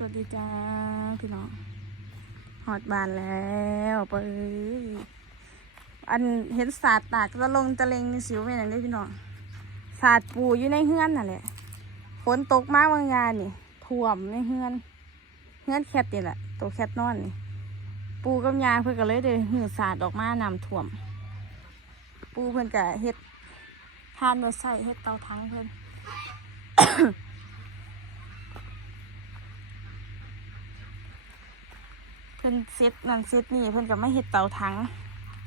สวัสดีจ้าพี่น้องหอดบานแล้วเปิ้ลอันเห็นศาสตร์ตากตะลงตะเลงสิวเป็นอย่างนี้พี่น้องศาสตร์ปูอยู่ในเฮือนน่ะแหละฝนตกมากบางงานนี่ท่วมในเฮือนเฮือนแคทนี่แหละตัวแคทนอนนี่ ปูกับยาเพื่อนก็เลยเดหือศาสตร์ออกมานำท่วม ปูเพื่อนก็เฮ็ดทานโดยใส่เฮ็ดเตาทั้งเพื่อน เพิ่นเซตนั่นเซตนี่เพิ่นก็ไม่เห็ดเตาถัง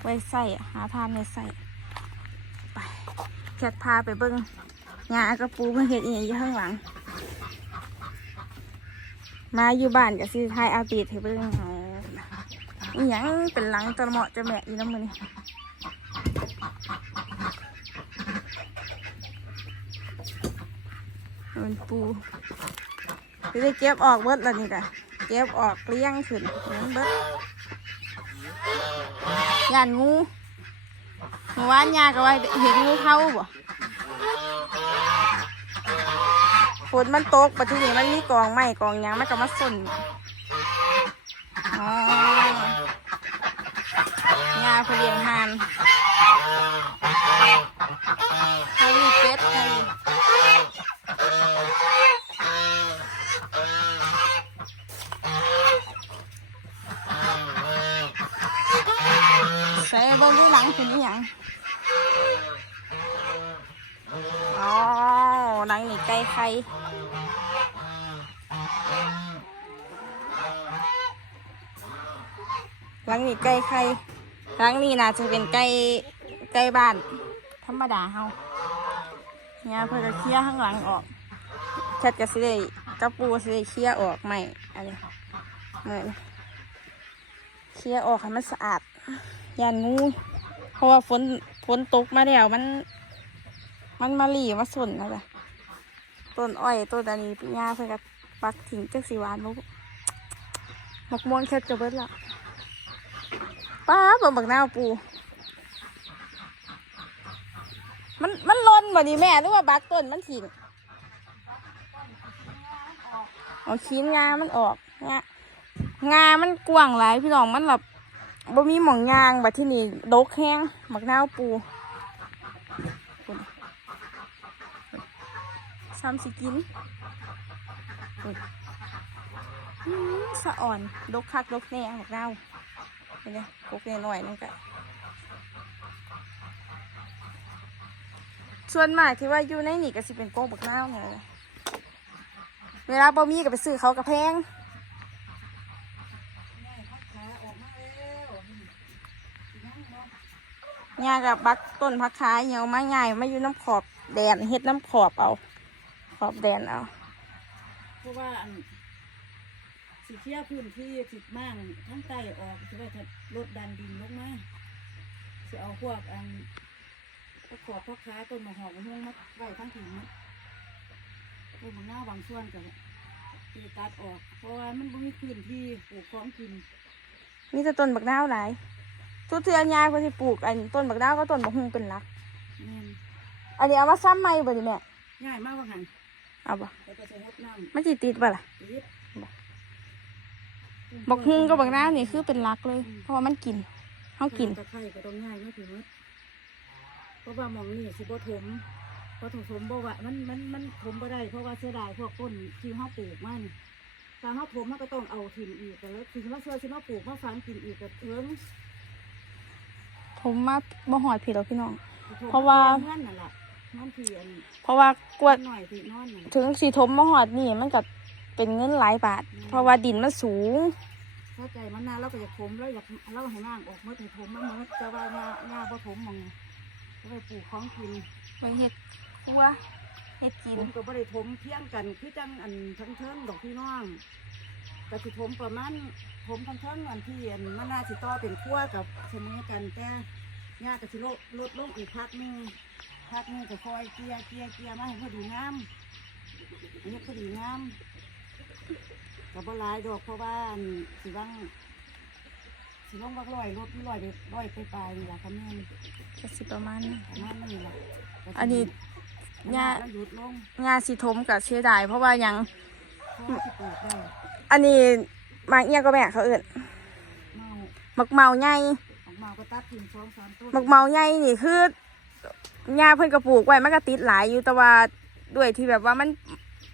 ไว้ใส่หาทานไว้ใส่ไปแคทพาไปเบิ้งงากระปูเพิ่นเห็ดอีกอยู่ข้างหลัง มาอยู่บ้านก็สิทายอาปีดให้เบิ้งเอาอีหยังเป็นหลังตะเหมาะจะแม่อีน้ำมือนี่มันปูจะได้เก็บออกเบิดแล้วนี่กะ เก็บออกเลี้ยงขึ้นเหมือนเบิดย่านงูเมื่อวานยาก็ว่าเห็นงูเข้าบ่ฝนมันตกปัจจุบันมันมีกองไม้กองยางมันก็มาสนอ๋อยาเพนเลี้ยงห่านเขามีเป็ดเขาใส่เบนที่ หลังคือนี่ยังอ๋อหลังนี่ไก่ไข่หลังนี่ไก่ไข่หลังนี่น่าจะเป็นไก่ไก่บ้าน ธรรมดาเฮาเนี่ยเพื่อจะเคลียร์ข้างหลังออกชัดจะสิได้กระปูสิได้เคลียร์ออกใหม่อันนี้เหมือนเคลียร์ออกให้มันสะอาดยานงู ราะว่าฝนฝนตกมาแล้วมัน มันมาหลีมาสนนะจ๊ะต้นอ้อยต้นอันนี้ปีหญ้าเพื่อกับปักถิ่งจักสีหวานมุกมักม่วงแค่จะเบิดละป้าเบิ่งบักหน้าปู มันมันลนบ่ดีแม่หรือว่าบักต้นมันถิ่งเอาชิ้นงามันออกงางามันกว้างหลายพี่น้องมันแบบ บ่มีหมองยางแบบที่นี่ดกแห้งหมักนาวปูซ้ำสิกินสะอ่อนดกคักดกแน่หมักนาวเห็นไหมกกแน่หน่อยนึงก็ส่วนมากที่ว่าอยู่ในนี่ก็สิเป็นโกกบักนาวเนี่ยแหละเวลาบ่มีก็ไปซื้อเขากระแพง ยากับบักต้นพักขายเหี่ยวมาใหญ่มาอยู่น้ำขอบแดนเฮ็ดน้ำขอบเอา ขอบแดนเอาเพราะว่าอันสิเคลียร์พื้นที่สิมั่งทั้งใต้ออกจะไว้ถ้ารถดันดินลงมาสิเอาพวกอันพวกขอบพวกค้าต้นมะฮอกมะม่วงมาไว้ทั้งถิ่นมัดต้นมะนาวบางส่วนก็สิตัดออก เพราะว่ามันบ่มีพื้นที่ปลูกของกินนี่จะต้นบักนาวหลาย ทุกเทือนยายเพิ่นสิปลูกอันต้นบักนาวก็ต้นบักฮุงเป็นหลัก แม่นอันนี้เอามาซ้ำใหม่บ่ดิแม่ง่ายมากว่าหันเอาบ่แต่ก็จะงดน้มันสิติดบ่ล่ะำติดบักฮุงกับบักนาวนี่คือเป็นหลักเลย เพราะว่ามันกินเฮากิน ตะไคร้ก็ต้องง่ายไม่ถึงมัดเพราะว่าหมองนี่สิบ่ถมเพราะถมถมบ่ว่ามันมันมันถมบ่ได้เพราะว่าเสียดายพวกต้นที่เฮาปลูกมันการเฮาถมมันก็ต้องเอาถิ่นอีกแล้วถึงว่าเชื่อสิมาปลูกมาฝังกินอีกก็เถิง ผมมาบ่หอดผิดหรอกพี่น้องถมเพราะว่าเงื่อนนั่นแหละนั่นที่อันเพราะว่ากวด หน่อยที่นอนนั่นถึงสีทมมาหอดนี่มันก็เป็นเงินหลายบาท เพราะว่าดินมันสูง เข้าใจมันนะเราก็อยากถมแล้วอยากเราให้นางออกเมื่อถึงถมมันเหมือนแต่ว่าหญ้าหญ้าบ่ถมหมองก็ไปปลูกของกินไปเฮ็ดครัวเฮ็ดกินผมก็บ่ได้ถมเพียงกันคือจังอันทั้งเทิงดอกพี่น้องก็สิถมประมาณ ถมทั้งเทิงอันที่อันมันน่าสิต่อเป็นขั้วกับเสมอกันแต่หญ้าก็สิลดลดลงอีกพักนึงพักนึงก็คอยเกลี่ยเกลี่ยเกลี่ยมาให้พอดีงามอันนี้พอดีงามก็บ่หลายดอกเพราะว่าสิว่างสิลงบักร้อยรถที่ร้อยไปร้อยไปปลายนี่ล่ะค่ะแม่นก็สิประมาณนี้ประมาณนี้แหละอันนี้หหญ้าหยุดลงงาสีทมกับเสียดายเพราะว่ายังอันนี้ หมากเอียงก็แม่เขาเอิ้นเมาหมักเมาใหญ่ออกมาก็ตัดกิ่งสองสามต้นหมักเมาใหญ่นี่คือหญ้าเพิ่นก็ปลูกไว้มันก็ติดหลายอยู่แต่ว่าด้วยที่แบบว่ามัน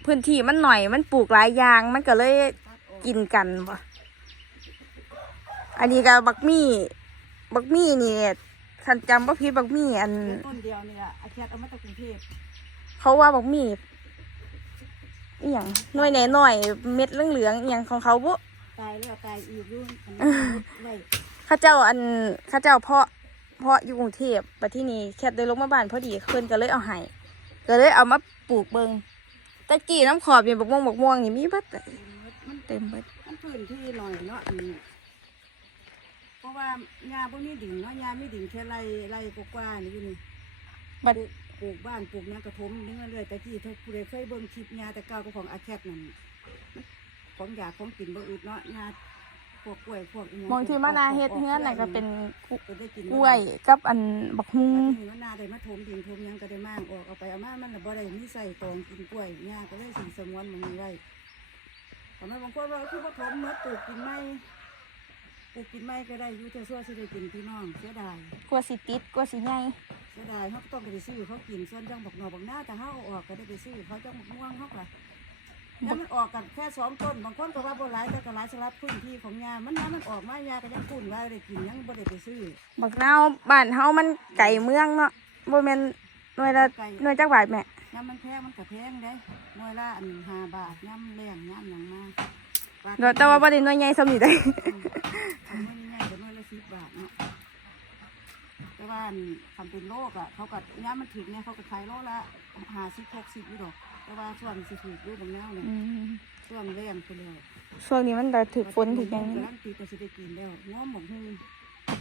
พื้นที่มันหน่อยมันปลูกหลายอย่างมันก็เลยตัดออกกินกันบ่อันนี้ก็บักมี่บักมี่นี่คันจำว่าพี่บักมี่อัน เหลือต้นเดียวนี่แหละอาแคทเอามาจากกรุงเทพเขาว่าบักมี่อหย่างหน่วยไหนหน่อยๆเม็ดเหลืองๆอหย่างของเขาบุ ตายแล้วตายอีกอยุ่นอันนี้ไว้เข้าเจ้าอันเข้าเจ้าเพาะเพาะอยู่กรุงเทพไปที่นี่แคทได้ลงมาบ้านพอดีเพิ่นก็เลยเอาให้ก็เลยเอามาปลูกเบิงตะกี้น้ำขอบนี่บักม่วงบักม่วงนี่มีเบิดเลยมันเต็มเบิดมันพื้นที่หน่อยเนาะอันนี้เพราะว่าหญ้าพวกนี้ดิ่งเนาะหญ้าไม่ดิ่งแค่ไรไรกว่าๆนี่อยู่นี่บัดปลูกปลูกบ้านปลูกหยังกระทมนี่เรื่อยแต่ที่ถ้าผู้ใดเคยเบิ่งคลิปหญ้าแต่เก่าก็ของอาแคทนั่น ของอยากของกินบ่อึดเนาะหญ้าพวกกล้วยพวกอิหยังมองที่มานาเฮ็ดเฮือนน่ะก็เป็นกก็ได้กินล้วยกับอันบักฮุงมาที่นี่มันนาได้มาถมดินถมหยังก็ได้มางออกเอาไปเอามามันน่ะบ่ได้มีใส่ตองกินกล้วยหญ้าก็เลยสิสงวนมันมีไว้แต่แม่บางคนว่าคือบ่ถมเมื่อปลูกกินไม้ปลูกกินไม้ก็ได้อยู่แต่ซั่วสิได้กินพี่น้องเสียดายกลัวสิติดกลัวสิใหญ่เสียดายเขาก็ต้องไปซื้อเขากินส่วนจังบักหนอบักหน้าแต่เขาเอาออกก็ได้ไปซื้อเขาจังบักม่วงเขาก็ แล้วมันออกกันแค่สองต้นบางคนก็ว่าบ่หลายแต่ก็หลายสำหรับพื้นที่ของยามันน้ำมันออกมายาก็ยังคุ้นว่าได้กินยังบ่ได้ไปซื้อบักนาวบ้านเฮามันไก่เมืองเนาะบ่แม่นหน่วยละหน่วยจักบาทแม่น้ำมันแพงมันก็แพงได้หน่วยละอันห้าบาทน้ำแรงน้ำหยังมาบทเดี๋ยวแต่ว่าบ่ได้หน่วยใหญ่ซำนี้ได้อืมทำมันง่ายๆเดี๋ยวหน่วยละสิบบาทเนาะแต่ว่าอันทำเป็นโลกอะเขาก็ย้ำมันถึงเนี่ยเขาก็ขายโลละห้าสิบหกสิบอยู่ดอก แต่ว่าส่วนสิถูกอยู่บางแนวเนี่ยอืมช่วงแรงไปแล้วช่วงนี้มันก็ถึกฝนถึกหยังกำลังตีก็สิได้กินแล้วง้อหมกหุ้ง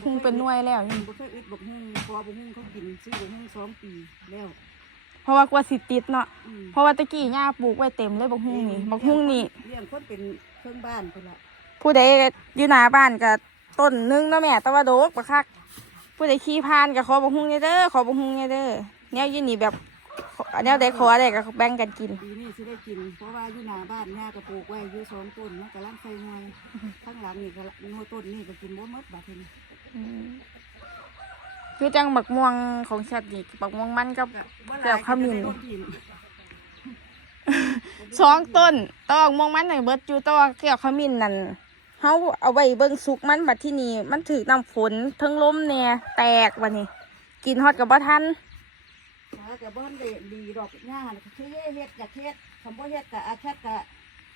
คงเป็นหน่วยแล้วนี่บ่เคยอึดบกหุ้งพอบกหุ้งเขากินซื้อบกหุ้งสองปีแล้ว เพราะว่ากลัวสิติดเนาะอืมเพราะว่าตะกี้ย่าปลูกไว้เต็มเลยบักฮุ่งนี่บักฮุ่งนี่ เลี้ยงคนเป็นเครื่องบ้านคนละผู้ใดอยู่หน้าบ้านก็ต้นหนึงเนาะแม่แต่ว่าโดกบักคักผู้ใดขี่ผ่านก็ขอบักฮุ่งเนี่ยเด้อขอบักฮุ่งเนี่ยเด้อแนวอยู่นี่แบบ แนวใดขอได้ก็แบ่งกันกิน ปีนี้สิได้กิน เพราะว่าอยู่หน้าบ้านย่าก็ปลูกไว้อยู่สองต้นมันกำลังใส่หน่วยข้างหลังนี่ก็หน่วยต้นนี่ก็กินบ่หมดบัดนี้อืมคือจังบักม่วงของชัดนี่บักม่วงมันกับก็บ่หลายเดี๋ยวขมิ้นก็จะได้ลดถิ่มสองต้นตอกม่วงมันหน่อยเบิดอยู่แตัวาแก้วขมิ้นนั่นเฮาเอาไว้เบิ่งสุกมันบัดที่นี่มันถือน้ำฝนเทั้งลมเนี่ยแตกบัดนี้ กินฮอดกับบ่ทันหา ก็บ่ทันได้ดีดอกย่าน่ะก็คือเฮ็ดอยากเฮ็ดคำบ่เฮ็ดก็อาแค่ก็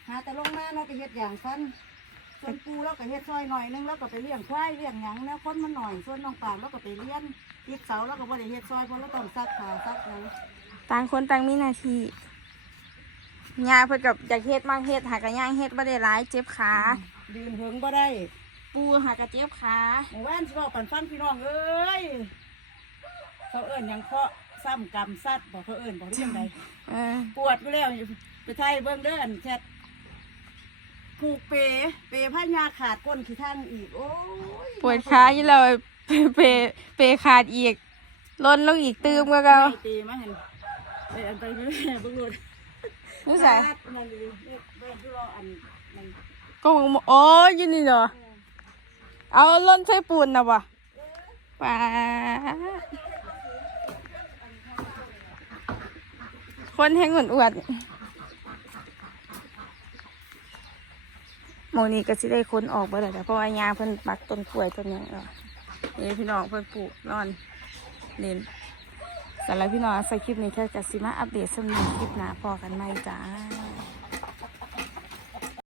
หาแต่ลงมาเนาะก็เฮ็ดอย่างฟันส่วนปูเราก็เฮ็ดซอยหน่อยนึงแล้วก็ไปเลี้ยงควายเลี้ยงหยังแล้วคนมันหน่อยส่วนน้องปางเราก็ไปเลี้ยงติดเสาแล้วก็บ่ได้เฮ็ดซอยเพราะเราต้องซักผ้าซักหยังต่างคนต่างมีหน้าที่ย่าเพิ่นกับอยากเฮ็ดมากเฮ็ดหากะย่างเฮ็ดบ่ได้หลายเจ็บขายืนเหิงบ่ได้ ปูหากะเจ็บขาหมู่บ้านสิเว้าปันฟังพี่น้องเอ้ยเขาเอิ้นหยังเคาะ ซ้ำกรรมซัดบ่เขาเอิ้นบ่เรื่องใดเออปวดไปแล้วไปไทยเบิ่งเด้ออันแชทผูกเปเปผ้ายาขาดก้นขี้ทางอีกโอ้ยปวดขาอยู่แล้วเปเปเปขาดอีกล้นลงอีกตืมก็เก่าไม่เปมาเห็นไปอันไปเรื่อยๆเบิ่งดูนี่ใส่นั่นเลยนี่เบิ่งที่รออันนั่นก็บอกอ๋ออยู่นี่เหรอเอาล้นใส่ปูนนะวะป้า คนแห้งอวดโมองนี่ก็สิได้ค้นออกไปเลยเพราะว่ายาเพิ่นปักต้นกล้วยต้นยังเนาะนี่พี่น้องเพิ่นปลูกนอนเล่นสำหรับพี่น้องใส่คลิปนี้แค่จะสิมาอัปเดตสำหรับคลิปหน้าพอกันไหมจ้า